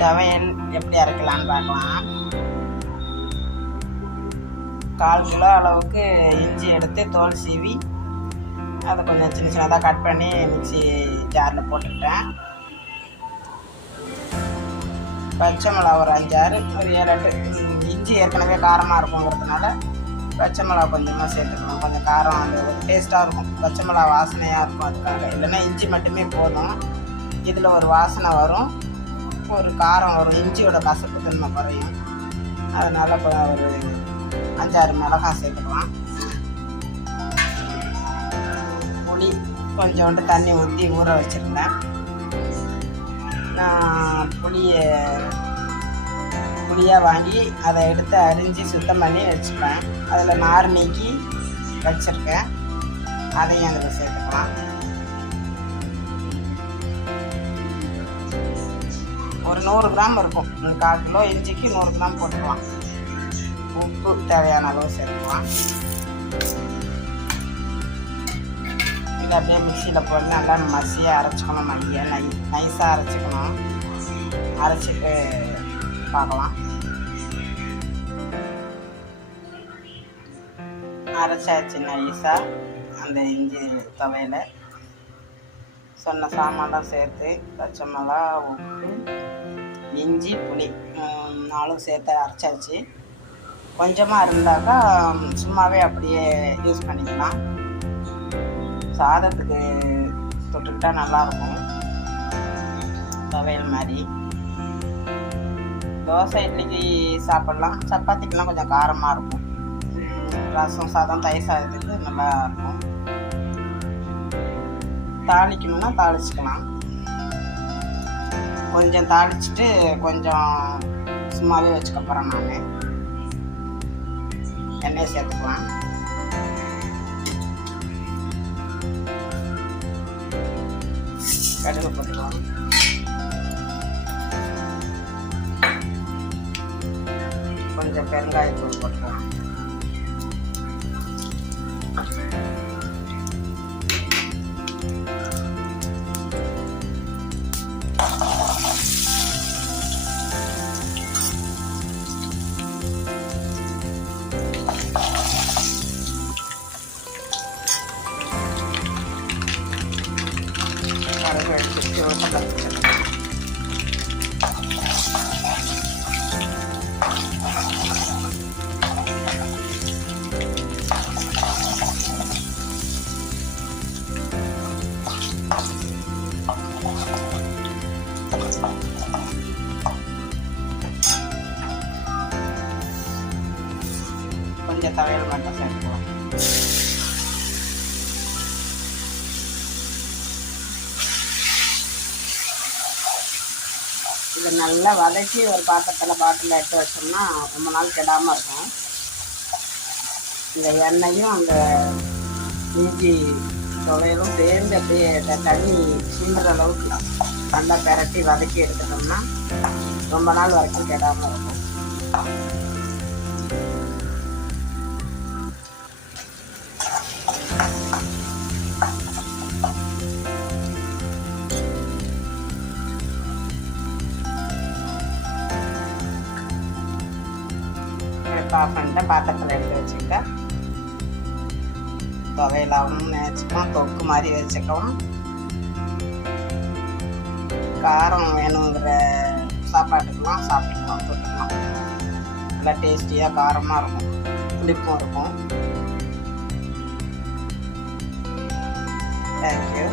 துவையல் எப்படி அரைக்கலான்னு பார்க்கலாம். 1/4 கிலோ அளவுக்கு இஞ்சி எடுத்து தோல் சீவி அதை கொஞ்சம் சின்ன சின்னதாக கட் பண்ணி மிக்ஸி ஜாரில் போட்டுக்கிட்டேன். பச்சை மிளகா ஒரு 5-6, ஒரு 7-8. இஞ்சி ஏற்கனவே காரமாக இருக்குங்கிறதுனால பச்சை மிளகா கொஞ்சமாக சேர்த்துக்கணும். கொஞ்சம் காரம் அந்த ஒரு டேஸ்ட்டாக இருக்கும், பச்சை மிளகா வாசனையாக இருக்கும். அதுக்காக இல்லைன்னா இஞ்சி மட்டுமே போதும். இதில் ஒரு வாசனை வரும், ஒரு காரம் வரும், இஞ்சியோட கசப்பு தன்மை குறையும். அதனால் இப்போ ஒரு 5-6 மிளகாய் சேர்த்துக்கலாம். புளி கொஞ்சோண்டு தண்ணி ஊற்றி ஊற வச்சுருந்தேன். நான் புளியாக வாங்கி அதை எடுத்து அரிஞ்சு சுத்தம் பண்ணி வச்சுப்பேன். அதில் நார் நீக்கி வச்சுருக்கேன், அதையும் அதில் சேர்த்துக்கலாம். ஒரு 100 கிராம் இருக்கும். 1/4 கிலோ இஞ்சிக்கு 100 கிராம் போட்டுக்கலாம். உப்பு தேவையான அளவு சேர்த்துக்கலாம். இதை அப்படியே மிக்சியில் போட்டு நல்லா மசியாக அரைச்சிக்கணும். நைஸாக அரைச்சிக்கணும். அரைச்சிட்டு பார்க்கலாம். அரைச்சாச்சு நைஸாக அந்த இஞ்சி துவையில். சொன்ன சாமான்லாம் சேர்த்து பச்சை மிளகா, உப்பு, இஞ்சி, புளி 4 சேர்த்து அரைச்சாச்சு. கொஞ்சமாக இருந்தாக்கா சும்மாவே அப்படியே யூஸ் பண்ணிக்கலாம். சாதத்துக்கு தொட்டுக்கிட்டால் நல்லாயிருக்கும், துவையல் மாதிரி. தோசை இட்லிக்கு சாப்பிட்லாம், சப்பாத்திக்கெலாம் கொஞ்சம் காரமாக இருக்கும். ரசம் சாதம், தயிர் சாதத்துக்கு நல்லா இருக்கும். தாளிக்கணும்னா தாளிச்சிக்கலாம். கொஞ்சம் தாளிச்சிட்டு கொஞ்சம் சும்மாவே வச்சுக்க போகிறேன். நான் எண்ணெயை சேர்த்துக்கலாம். கடுகு போட்டுக்கலாம். கொஞ்சம் பெருங்காயத்தூள் போட்டுக்கலாம். கடுகு எடுத்துட்டு கொஞ்சம் துவையல் மட்டும் சேர்த்துக்கலாம். இதை நல்லா வதக்கி ஒரு பாட்டில் எடுத்து வச்சோம்னா ரொம்ப நாள் கெடாமல் இருக்கும். இந்த எண்ணெயும் அந்த இஞ்சி துவையலும் சேர்ந்து அப்படியே தண்ணி சுண்டுற அளவுக்கு நல்லா பெரட்டி வதக்கி எடுத்துட்டோம்னா ரொம்ப நாள் வரைக்கும் கெடாமல் இருக்கும். ஆஃப் பண்ணிட்டு பாத்திரத்தில் எடுத்து வச்சுக்கிட்டேன். துவையலாகவும் நினச்சிக்கலாம், தொக்கு மாதிரி வச்சுக்கலாம். காரம் வேணுங்கிற சாப்பாட்டுக்கெல்லாம் சாப்பிட்டுக்கலாம், தொட்டுக்கலாம். நல்லா டேஸ்டியாக காரமாக இருக்கும், புளிப்பும் இருக்கும். தேங்க்யூ.